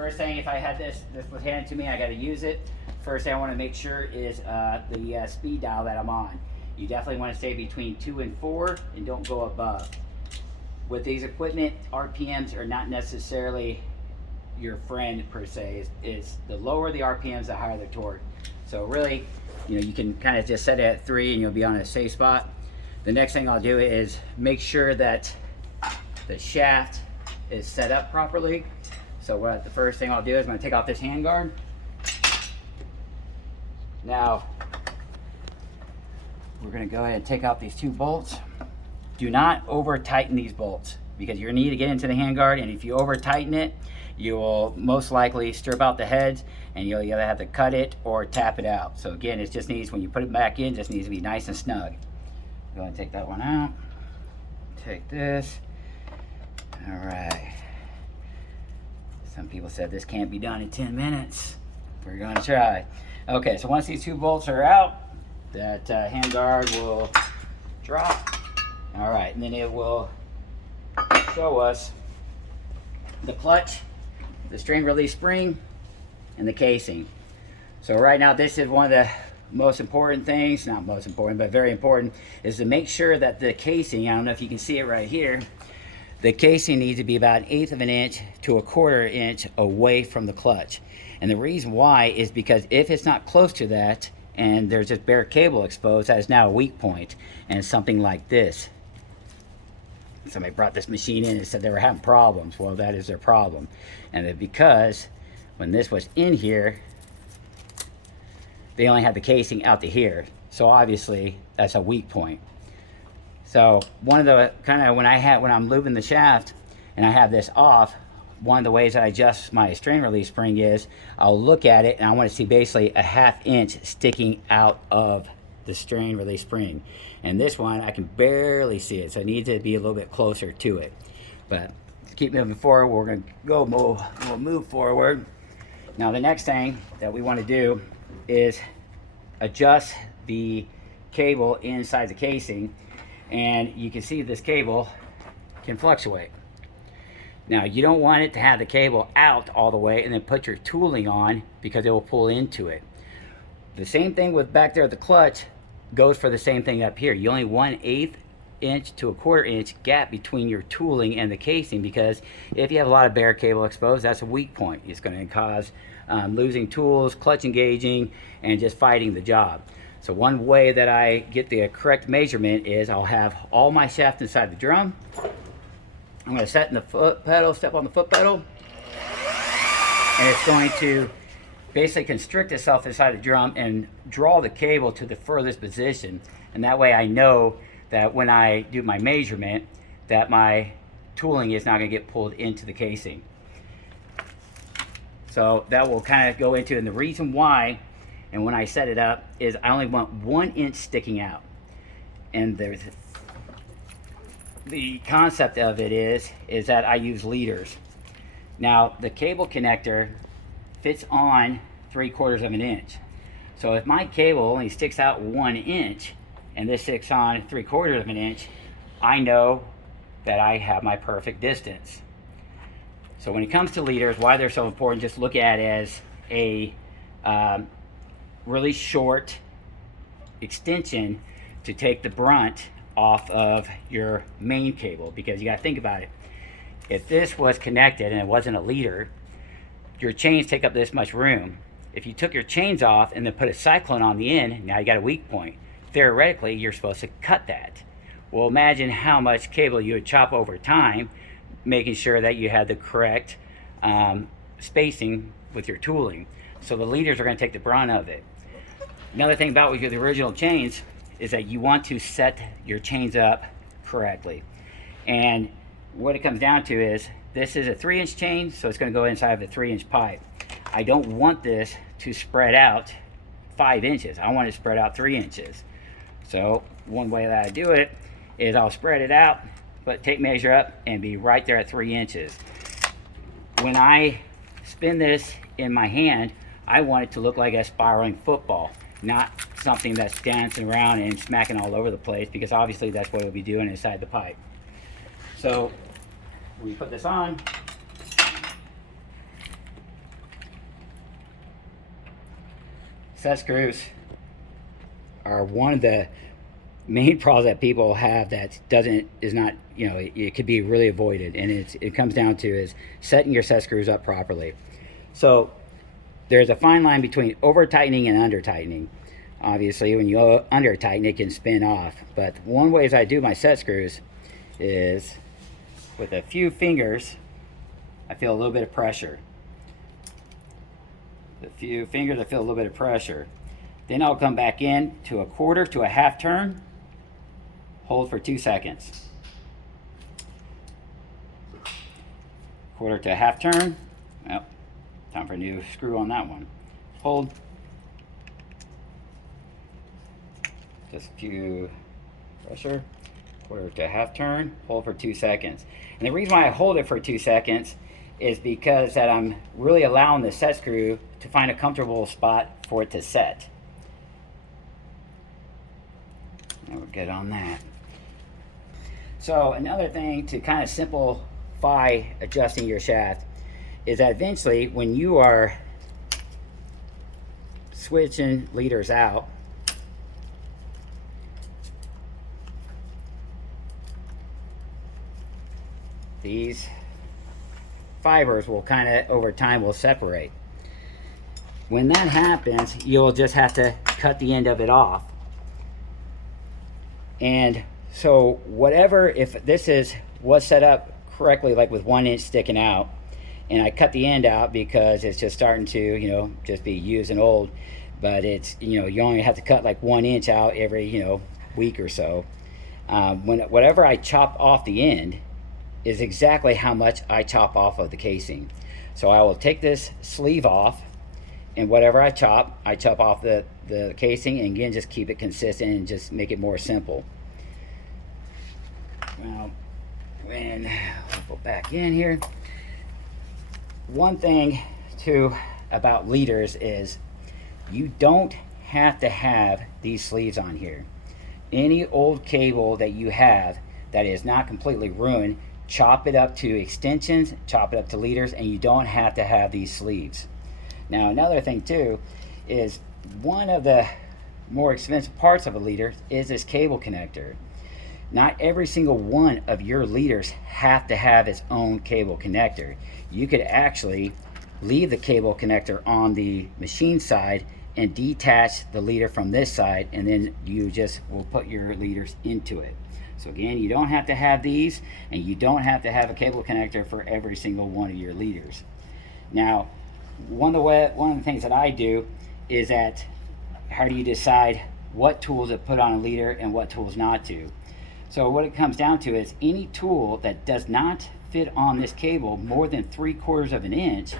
first thing, if I had this was handed to me, I got to use it. First thing I want to make sure is the speed dial that I'm on. You definitely want to stay between 2 and 4 and don't go above. With these equipment, RPMs are not necessarily your friend per se. Is the lower the RPMs, the higher the torque. So really, you can kind of just set it at 3 and you'll be on a safe spot. The next thing I'll do is make sure that the shaft is set up properly. So the first thing I'll do is I'm going to take off this handguard. Now, we're going to go ahead and take out these 2 bolts. Do not over tighten these bolts because you're going to need to get into the handguard, and if you over tighten it, you will most likely strip out the heads and you'll either have to cut it or tap it out. So again, it just needs, when you put it back in, just needs to be nice and snug. Go ahead and take that one out. Take this. All right. Some people said this can't be done in 10 minutes. We're going to try. Okay, so once these 2 bolts are out, that handguard will drop. All right, and then it will show us the clutch, the strain release spring, and the casing. So right now, this is one of the most important things, not most important, but very important, is to make sure that the casing, I don't know if you can see it right here, the casing needs to be about 1/8 of an inch to 1/4 inch away from the clutch. And the reason why is because if it's not close to that and there's just bare cable exposed, that is now a weak point, and it's something like this. Somebody brought this machine in and said they were having problems. Well, that is their problem. And it's because when this was in here, they only had the casing out to here. So obviously that's a weak point. So one of the when I'm lubing the shaft and I have this off, one of the ways I adjust my strain release spring is I'll look at it and I want to see basically a 1/2 inch sticking out of the strain release spring. And this one I can barely see it, so I need to be a little bit closer to it. But to keep moving forward, we're going to we'll move forward. Now the next thing that we want to do is adjust the cable inside the casing, and you can see this cable can fluctuate. Now you don't want it to have the cable out all the way and then put your tooling on, because it will pull into it. The same thing with back there at the clutch goes for the same thing up here. You only 1/8 inch to 1/4 inch gap between your tooling and the casing, because if you have a lot of bare cable exposed, that's a weak point. It's going to cause losing tools, clutch engaging, and just fighting the job. So one way that I get the correct measurement is I'll have all my shaft inside the drum. I'm going to set in the foot pedal, step on the foot pedal, and it's going to basically constrict itself inside the drum and draw the cable to the furthest position. And that way I know that when I do my measurement, that my tooling is not going to get pulled into the casing. So that will kind of go into, and the reason why, and when I set it up, is I only want 1 inch sticking out. And there's the concept of it is that I use leaders. Now the cable connector fits on 3/4 of an inch. So if my cable only sticks out 1 inch and this sticks on 3/4 of an inch, I know that I have my perfect distance. So when it comes to leaders, why they're so important, just look at it as a really short extension to take the brunt off of your main cable, because you got to think about it. If this was connected and it wasn't a leader, your chains take up this much room. If you took your chains off and then put a cyclone on the end, now you got a weak point. Theoretically, you're supposed to cut that. Well, imagine how much cable you would chop over time, making sure that you had the correct spacing with your tooling. So the leaders are going to take the brunt of it. Another thing about with the original chains is that you want to set your chains up correctly. And what it comes down to is, this is a 3-inch chain, so it's going to go inside of a 3-inch pipe. I don't want this to spread out 5 inches. I want it to spread out 3 inches. So one way that I do it is I'll spread it out, but take measure up and be right there at 3 inches. When I spin this in my hand, I want it to look like a spiraling football, not something that's dancing around and smacking all over the place, because obviously that's what it'll be doing inside the pipe. So we put this on. set screws are one of the main problems that people have that is not, it could be really avoided, and it comes down to is setting your set screws up properly. So there's a fine line between over tightening and under tightening. Obviously, when you under tighten, it can spin off. But one way I do my set screws is with a few fingers. I feel a little bit of pressure. A few fingers, I feel a little bit of pressure. Then I'll come back in to a quarter to a half turn. Hold for 2 seconds. Quarter to a half turn. Well, time for a new screw on that one. Hold. Just a few pressure. Quarter to a half turn. Hold for 2 seconds. And the reason why I hold it for 2 seconds is because that I'm really allowing the set screw to find a comfortable spot for it to set. And we're good on that. So another thing to kind of simplify adjusting your shaft is that eventually when you are switching leaders out, these fibers will kind of over time will separate. When that happens, you'll just have to cut the end of it off. And so whatever, if this was set up correctly, like with 1 inch sticking out, and I cut the end out because it's just starting to, just be used and old, but it's, you only have to cut like 1 inch out every, week or so. Whatever I chop off the end is exactly how much I chop off of the casing. So I will take this sleeve off, and whatever I chop off the casing, and again, just keep it consistent and just make it more simple. Now, when I'll go back in here, one thing too about leaders is you don't have to have these sleeves on here. Any old cable that you have that is not completely ruined, chop it up to extensions, chop it up to leaders, and you don't have to have these sleeves. Now another thing too is one of the more expensive parts of a leader is this cable connector. Not every single one of your leaders have to have its own cable connector. You could actually leave the cable connector on the machine side and detach the leader from this side, and then you just will put your leaders into it. So again, you don't have to have these, and you don't have to have a cable connector for every single one of your leaders. Now, one of the things that I do is that how do you decide what tools to put on a leader and what tools not to? So what it comes down to is any tool that does not fit on this cable more than 3/4 of an inch,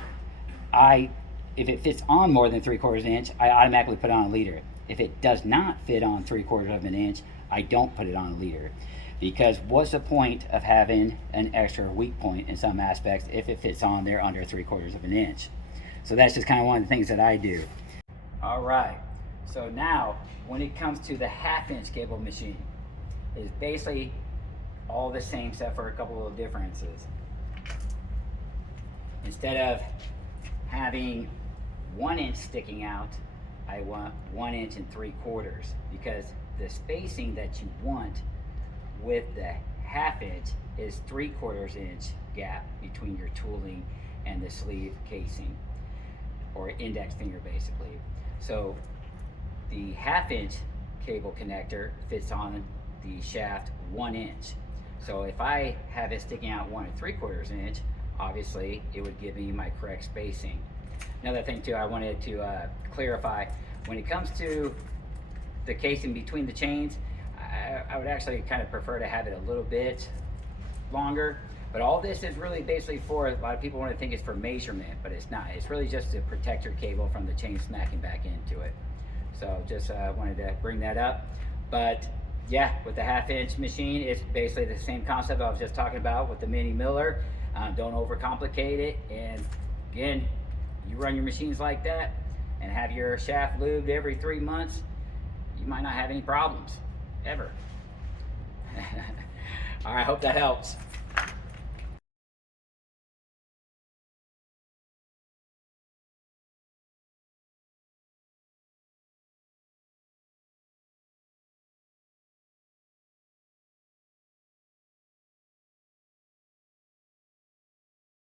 if it fits on more than 3/4 of an inch, I automatically put on a leader. If it does not fit on 3/4 of an inch, I don't put it on a leader. Because what's the point of having an extra weak point in some aspects if it fits on there under 3/4 of an inch? So that's just kind of one of the things that I do. All right, so now when it comes to the 1/2 inch cable machine, it's basically all the same except for a couple of differences. Instead of having 1 inch sticking out, I want 1 inch and 3/4, because the spacing that you want with the 1/2 inch is 3/4 inch gap between your tooling and the sleeve casing, or index finger basically. So the 1/2 inch cable connector fits on the shaft 1 inch. So if I have it sticking out 1 3/4 inch, obviously it would give me my correct spacing. Another thing too I wanted to clarify, when it comes to the casing between the chains, I would actually kind of prefer to have it a little bit longer, but all this is really basically for, a lot of people want to think it's for measurement, but it's not. It's really just to protect your cable from the chain smacking back into it. So just wanted to bring that up. But yeah, with the 1/2 inch machine, it's basically the same concept I was just talking about with the Mini Miller. Don't overcomplicate it, and again, you run your machines like that and have your shaft lubed every 3 months, you might not have any problems ever. All right, I hope that helps.